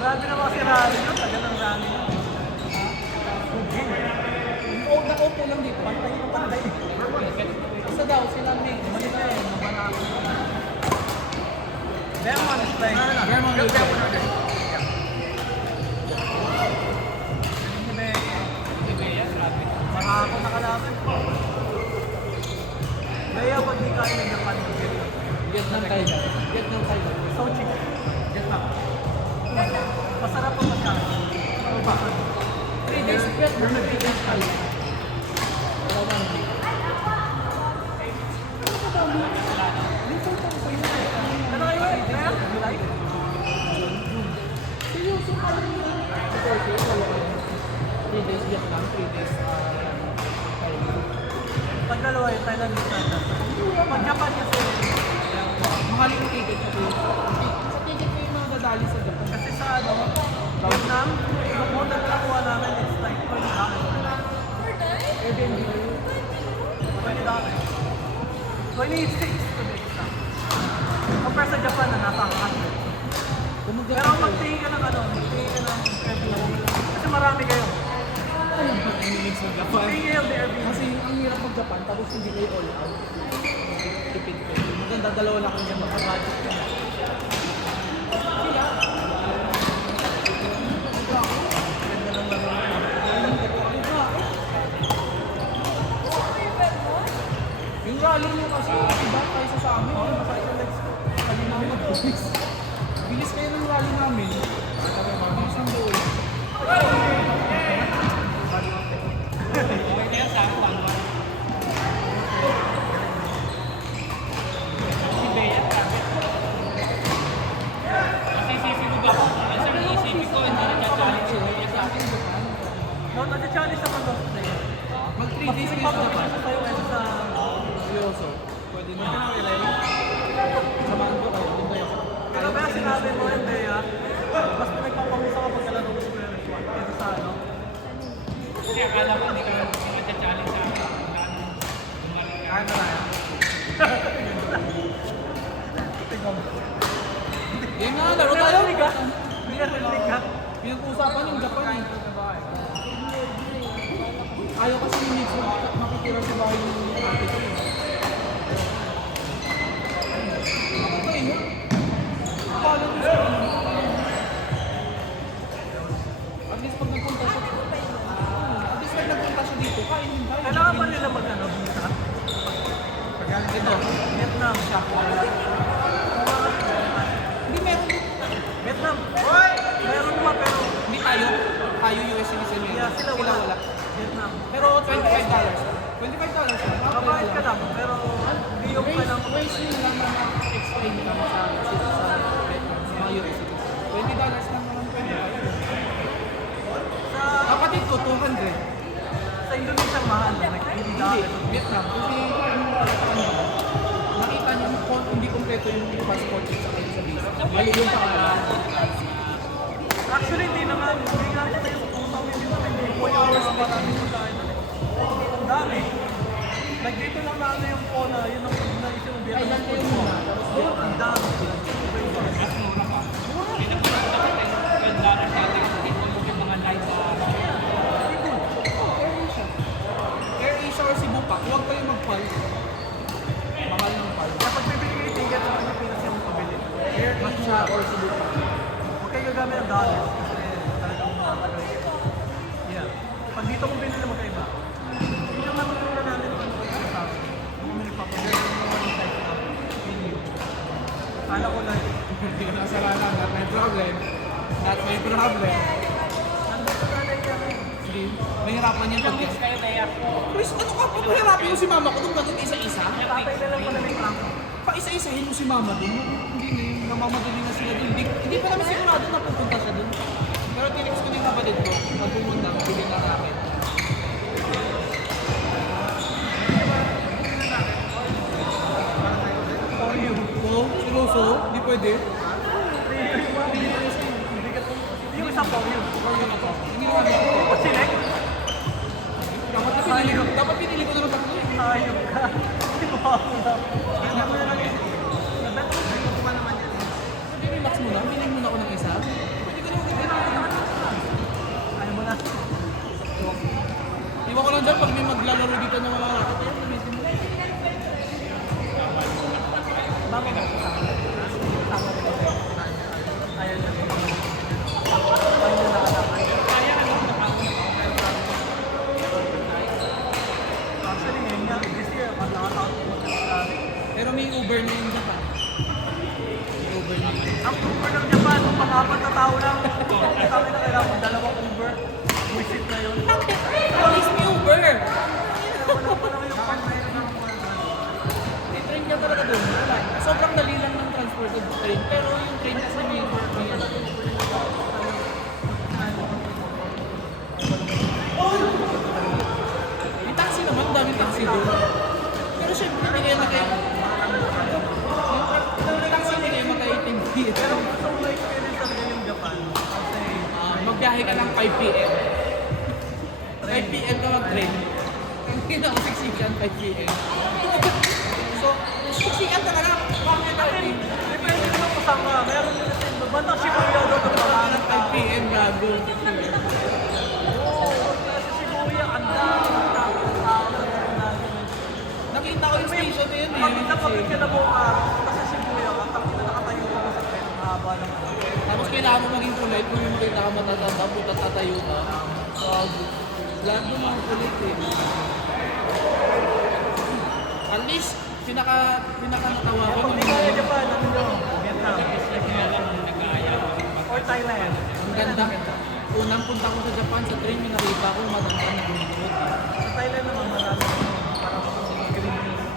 Grabe naman si Rally yun, tagal ng Rally yun. Nakaupo lang dito. Pantay na pantay. Isa daw, sila may. Malita eh, nabanako. Lemon is playing. Lemon will play. Baka ako nakalaban. Kaya pag di kain ng Japan, Vietnam tayo. Vietnam tayo. so cheap. Vietnam. Masarap po magkain. Ano ba? 3 days Vietnam, 3 days tayo. Wala ba naman? Ano kayo eh? Kaya? July? Seryoso ka lang yun. 3 days Vietnam, 3 days Thailand. Pag dalawa yung Thailand is Thailand. Pag Japan kasi, Mahal yung ticket kasi. Sa ticket ko yung mga dadali sa Japan. kasi sa ano, Vietnam, yung model na kuha namin is like $20. Airbnb. $20. 26 to be exact. Compare sa Japan na nasa 100. Pero magtingin ka ng ano, magtingin ka ng Airbnb. Kasi marami kayo. Ang sa Japan. Magtingin kayo ng Airbnb. Kasi ang hirap mag-Japan, tapos hindi kayo all out. Tipid ko. Maganda dalawa lang kung dyan makabudget ka na. Sila? Ganda ng laro. Yung rally nyo kasi, iba kaysa sa amin. Sabi namin mag-bilis. Bilis kayo ng rally namin. Bilis ng doon. No, nag-challenge naman doon. Mag 3 days kayo sa Japan. Sa'yo kasi sa... Seryoso. Pwede na. Samahan ko kayo. Doon kayo. Pero kaya sinabi mo, hindi ah. Mas pinagpapamusa ka pag kalaro ko sa Players 1 kaysa sa ano. Kasi akala ko hindi ka challenge sa Kaya na yan. Tingnan mo. Yan nga, laro tayo. Hindi ka rinig ka. Pinag-uusapan yung Japan eh. Ayaw kasi yung needs makikira sa bahay ng ate ko eh. Ako kayo? Akala ko sa ano? At least pag nagpunta siya at least pag nagpunta siya dito, kain din tayo. Kailangan pa nila mag-ano, visa. Ito, Vietnam. hindi meron din. Vietnam. Hoy! Meron pa pero Hindi tayo. Tayo US citizen yun. yeah, sila wala. wala. Vietnam. Pero $25. $25 lang. Mabait ka lang, pero hindi yung kailangan Ways nyo lang na extra income sa Vietnam, sa mga US citizen. $20 lang naman 25. sa Kapatid ko, 200. sa Indonesia mahal. Like, hindi dahil. Vietnam. Kasi nakita niyo kung hindi kompleto yung passport at saka yung sa visa. Mali yung pangalan. Actually, hindi naman. Hindi nga kita yung utang hindi naman. Hindi po yung oras para namin yung dahil. Ang dami. Like, dito lang na ano yung phone na yun ang naisip ng Vietnam. Thailand kayo muna. Doon, ang dami. mas mura pa. $12 sa atin. Ito yung mga live Air Asia or Cebu pa, huwag kayo mag-pal. Mahal ng pal. Kapag bibili kayo ticket sa Pilipinas yung pabili. Air Asia or Cebu pa. Huwag kayo gagamit ng dollars kasi talagang makakaloy. Yeah. Pag dito kung binili mo kayo ba? Hindi naman matulungan namin kung ano kayo sa akin. Bumili pa. Pag meron mo one type of menu. Kala ko lang. Hindi ka nasalanan. Not my problem. Not my problem. Nandun sa nanay namin. Sige, mahirapan yan pag Mix kayo kaya. Chris, ano ka? Pagpahirapin mo si mama ko nung ganun isa-isa? Tatay na lang pala may plano. Pa isa-isahin mo si mama dun. Hindi na yun. namamadali na sila dun. Hindi pa naman sigurado na pupunta siya dun. Pero tinext ko na yung kapatid ko, pag pumunta, bigyan na namin. For you. Oo, seryoso? Hindi pwede. Yung isang for you. Hindi naman ako. O select? Dapat pinili ko na lang tatlo. Ayok ka. Hindi mo ako na. Kaya mo na lang yun. Nabet ko pa naman yan. Sabi, relax muna. Piling muna ako ng isa. Pwede ko naman Ayaw mo na. Iwan ko lang dyan pag may maglalaro dito na wala racket. Ayun, gamitin mo. Bago mo. Tama rin ako. Ayaw na. Ayaw na nakalaman. Actually, ngayon nga, this year, pag nakataon ko Pero may Uber na yung Japan. May Uber na yun. ang Uber ng Japan, kung pang-apat na tao lang, sabi na kailangan mo dalawang Uber. Visit na yun. Police may Uber! Wala pa naman yung pang-air ng May train ka talaga doon. Wala. Sobrang dali lang ng transported train. Pero yung train kasi may ano. May taxi naman, daming taxi doon. Pero syempre, hindi kayo yung taxi hindi kayo maka-18 Pero gusto ko na-experience talaga yung Japan. Kasi, magbiyahe ka ng 5 p.m. 5 p.m. ka mag-train. Hindi na ako siksikan 5 p.m. So, siksikan talaga. Bakit tayo? depende naman kung saan ka. Meron din kasi, bandang Shibuya doon ang Baka mga ng 5 p.m. gago. Oo, kasi Shibuya, ang dami ng tao sa natin. Nakita ko yung station na yun eh. Pag nakapit ka na buong araw, kasi Shibuya, kapag nakatayo ka sa tren, ang haba ng ano. Tapos kailangan mo maging polite kung yung makita ka matatanda, puta tatayo ka. Gago. Lahat mo mga polite eh. At least, pinaka-natawa ko Kung nung di kaya Japan, ano nyo? Vietnam. Or Thailand. ang ganda. Unang punta ko sa Japan, sa train, may nakita ko matanda na bumibot. Sa Thailand naman, marami parang green hills.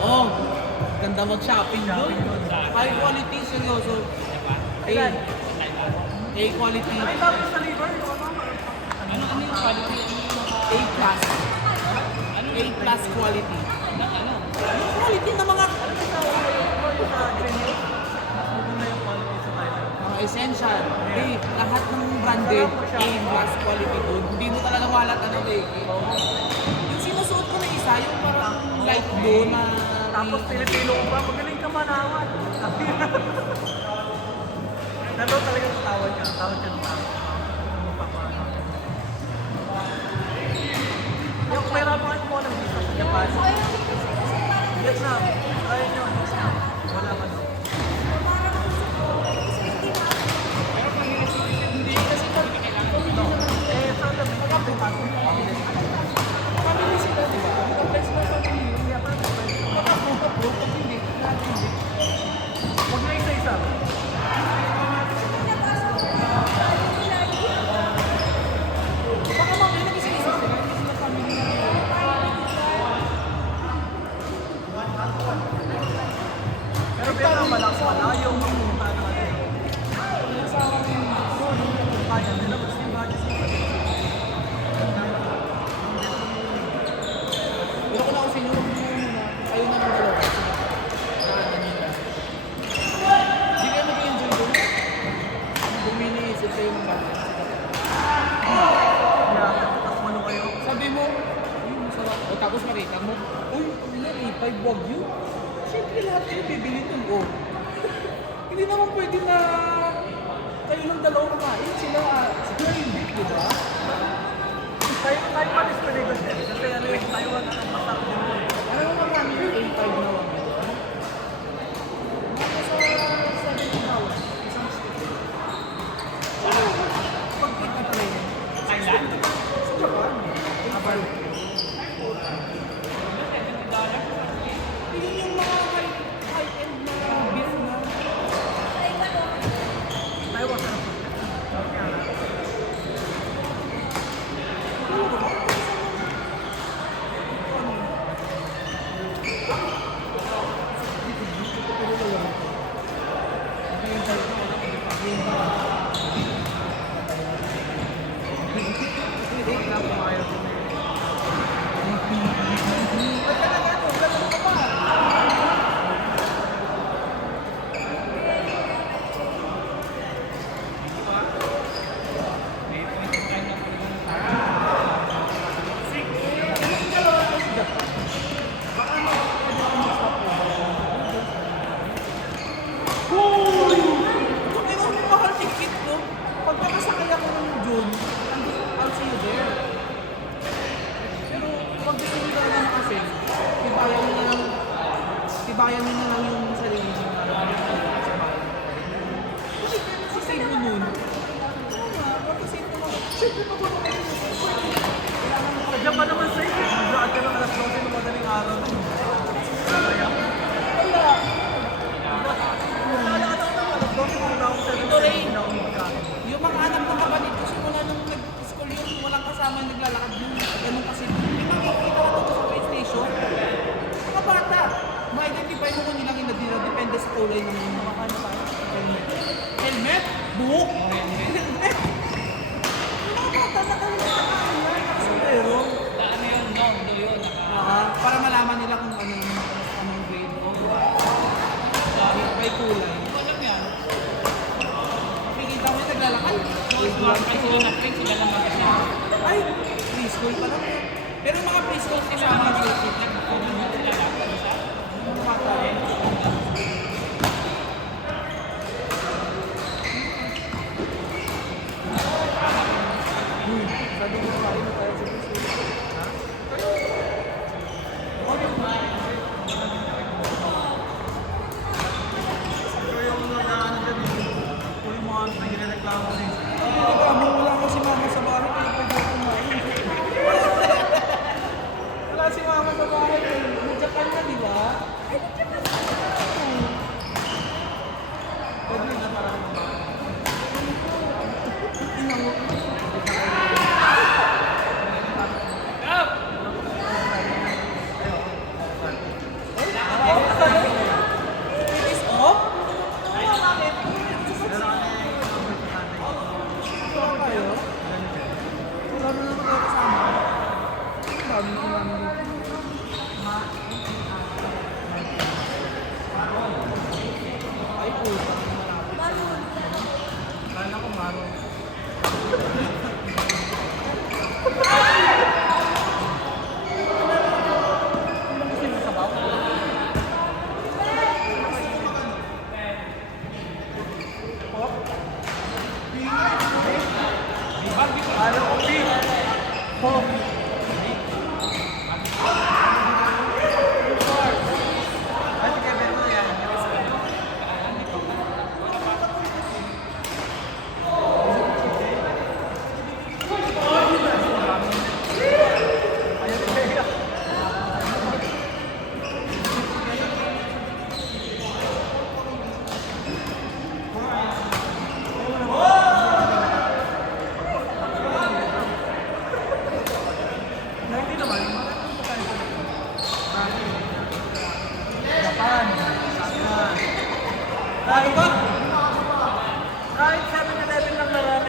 Oo. Ganda mag-shopping doon. Shopping doon. High quality, seryoso. Thailand. A quality. Ay, tapos sa liver, Ano yung quality? A plus. A plus quality. Ano? Yung quality ng mga sa green hills, mas na yung quality sa Thailand. essential. Eh, lahat ng branded A plus quality doon. Hindi mo talaga malata na eh. Yung sinusuot ko na isa, yung parang light blue na Tapos pinipilo ko pa, magaling ka manawan. Pero talaga tatawad ka ng tao. Yung mahirapan mo ng visa sa Japan, Vietnam, kaya nyo, wala ka doon. hindi kasi pag Eh, saan kami? family sila, di ba? Complex na family. Hindi ako Pag hindi, lahat hindi. Huwag na isa-isa. Baka mamaya nag-isa-isa sila, hindi sila family na. Pero Vietnam, malayo ang pumunta natin. Sa akin, Kaya nila, mas yung budget nila. pero kung ako sinurog mo muna, kayo na ng dalawa. Hindi kayo mag-enjoy doon. Bumili, isip kayo ng bata. Kaya, tapos ano kayo? Sabi mo, uy, masarap. O tapos makita mo, uy, ano, A5 Wagyu? Siyempre lahat kayo bibili dun. Oh. Hindi naman pwede na kayo ng dalawang kain. Sila hindi, di ba? Taiwan is pretty good din. Kasi ano yung Taiwan ang masarap din. Ano naman kami yung A5 na Wagyu? Nasa $70. Isang stick. Pag-click na pala yun. Thailand? Sa Japan. Abal. Yun yung mga high-end na beef na. Taiwan sarap. Huwag na pumayag kami. Ba't ka na gano'n? Gano'n ka pa? May point of time na po yung Pero may mahal ticket, no? Pag makasakay ako ng June, I'll see you there. Pero pag gusto nyo talaga makasave, tibayan nyo na lang yung sarili nyo na sa bayan. Kasi kaya sa save mo nun, oo nga, mag-save naman. Siyempre pag wala kayo, kailangan mo Diyan pa naman safe eh. Mag-drive ka ng alas 12 ng madaling araw. Kaya, wala. naalala ko naman, alas 12 na ako sa Ito, Ray. hindi na ako magkakain. Yung mga anak ng kapatid ko, simula nung nag-school yun, walang kasama yung naglalakad yun. Ganun kasi. Hindi makikita na ito sa train station. Mga bata, ma-identify mo kung nilang inadira, depende sa kulay ng mga ano ba? Helmet. Helmet? Buhok? Helmet? Yung mga bata, pero, ano yun, no, do yun. para malaman nila kung anong grade mo. May kulay. Alam yan. Makikita mo yung naglalakad. So, sumakay sila na train, sila lang mag-asya. Ay, preschool pa lang. Pero yung mga preschool Sila kasama lang sa mag-asya. Sila lang mag-asya. mga bata. Sabi ko tayo na tayo sa preschool. Pero yung mga ano dyan, yung mga ano na hinireklamo rin. Diba, wala nga si mama sa bahay, kaya pwede ako kumain. Wala si mama sa bahay, nandiyan ka na, di ba? Ay, nandiyan ka na. Pwede na parang It is off? Oo, bakit? Wala kayo? Wala na naman kayo kasama. Sabi ko namin dito. Ay, puta. kala ko maro. Gusto mo sabaw? Ano ko, Pete? Oh,